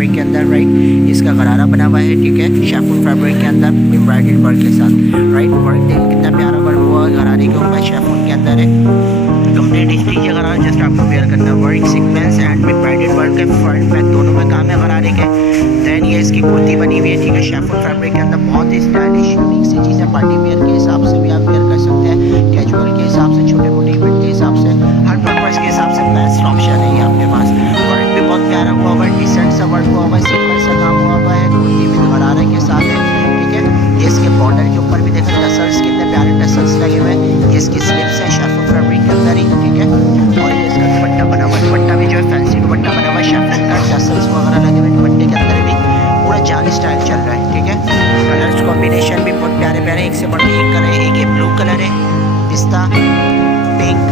Fabric के अंदर, right. इसका गरारा बना हुआ है, ठीक है, शिफॉन फैब्रिक के अंदर एम्ब्रॉयडर्ड वर्क के साथ, राइट। वर्क देखो कितना प्यारा वर्क हुआ गरारे के ऊपर, शिफॉन के अंदर है। कंप्लीट स्टिच है गरारा, जस्ट आपको वेयर करना है। Work sequence and embroidered work है, फ्रंट बैक दोनों में काम है गरारे के। देन ये इसकी कुर्ती बनी हुई है, ठीक है, शिफॉन फैब्रिक के अंदर, बहुत ही स्टाइलिश यूनिक सी चीज़ है। पार्टी वेयर के हिसाब से भी आप वेयर कर सकते हैं, कैजुअल के हिसाब से, छोटे मोटे इवेंट के हिसाब से, हर पर्पज़ के हिसाब से बेस्ट ऑप्शन है ये आपके पास। वर्क भी बहुत प्यारा हुआ हुआ है, डिसेंट सा वर्क हुआ हुआ है, सिंपल सा काम हुआ हुआ है, कुर्ती भी गरारे के साथ है, ठीक है। ये इसके बॉर्डर के ऊपर भी देखो टसल्स, कितने प्यारे टसल्स लगे हुए हैं। ये इसकी स्लिप्स है शिफॉन फैब्रिक के अंदर ही, ठीक है। और ये इसका दुपट्टा बना हुआ है, दुपट्टा भी जो है फैंसी दुपट्टा बना हुआ है, शिफॉन का टसल्स वगैरह लगे हुए दुपट्टे के अंदर भी, पूरा जाली स्टाइल चल रहा है, ठीक है। कलर्स कॉम्बिनेशन भी बहुत प्यारे प्यारे, एक से बढ़ के एक कलर है। एक ये ब्लू कलर है, पिस्ता पिंक,